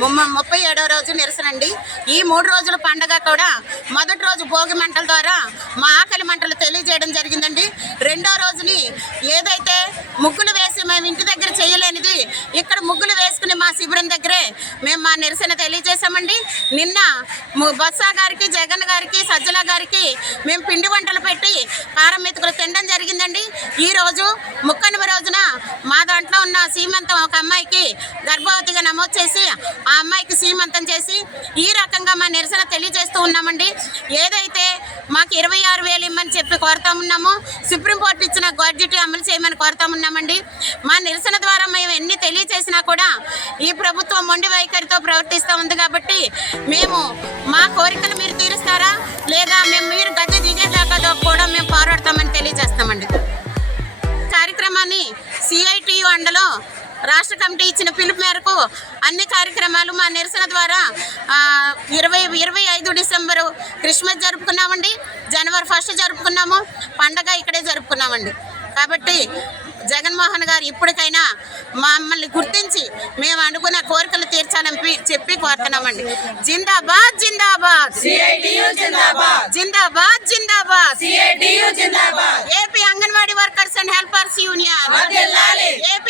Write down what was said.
ముమ్మ- ముప్పై ఏడో రోజు నిరసన అండి ఈ మూడు రోజుల పండగ కూడా మొదటి రోజు భోగి మంటల ద్వారా మా ఆకలి మంటలు తెలియజేయడం జరిగిందండి. రెండో రోజుని ఏదైతే ముగ్గులు వేసి మేము ఇంటి దగ్గర చేయలేనిది ఇక్కడ ముగ్గులు వేసుకుని మా శిబిరం దగ్గరే మేము మా నిరసన తెలియజేశామండి. నిన్న ము- బొత్స గారికి జగన్ గారికి సజ్జల గారికి మేము పిండి వంటలు పెట్టి కారం తినడం జరిగిందండి. ఈ రోజు ముక్కనుమ రోజున మా దాంట్లో ఉన్న సీమంతం ఒక అమ్మాయికి గర్భవతిగా నమోదు చేసి ఆ అమ్మాయికి సీమంతం చేసి ఈ రకంగా మా నిరసన తెలియజేస్తూ ఉన్నామండి. ఏదైతే మాకు ఇరవై ఆరు వేలు ఇమ్మని చెప్పి కోరుతా ఉన్నాము సుప్రీంకోర్టు ఇచ్చిన గ్రాడ్యుటీ అమలు చేయమని కోరుతా ఉన్నామండి. మా నిరసన ద్వారా మేము ఎన్ని తెలియజేసినా కూడా ఈ ప్రభుత్వం మొండి వైఖరితో ప్రవర్తిస్తూ ఉంది కాబట్టి మేము మా కోరికలు మీరు తీరుస్తారా? లేదా మేము మీరు గద్దె దిగేదాకా కూడా మేము పోరాడతామని తెలియజేస్తామండి. కార్యక్రమాన్ని సిఐటియు అండలో రాష్ట్ర కమిటీ ఇచ్చిన పిలుపు మేరకు అన్ని కార్యక్రమాలు మా నిరసన ద్వారా ఇరవై ఇరవై ఐదు డిసెంబరు క్రిస్మస్ జరుపుకున్నామండి. జనవరి ఫస్ట్ జరుపుకున్నాము. పండగ ఇక్కడే జరుపుకున్నామండి. కాబట్టి జగన్మోహన్ గారు ఇప్పటికైనా మమ్మల్ని గుర్తించి మేము అనుకున్న కోరికలు తీర్చాలని చెప్పి కోరుతున్నామండి. జిందాబాద్ జిందాబాద్. జిందాబాద్. జిందాబాద్ AP anganwadi workers and helpers union. AP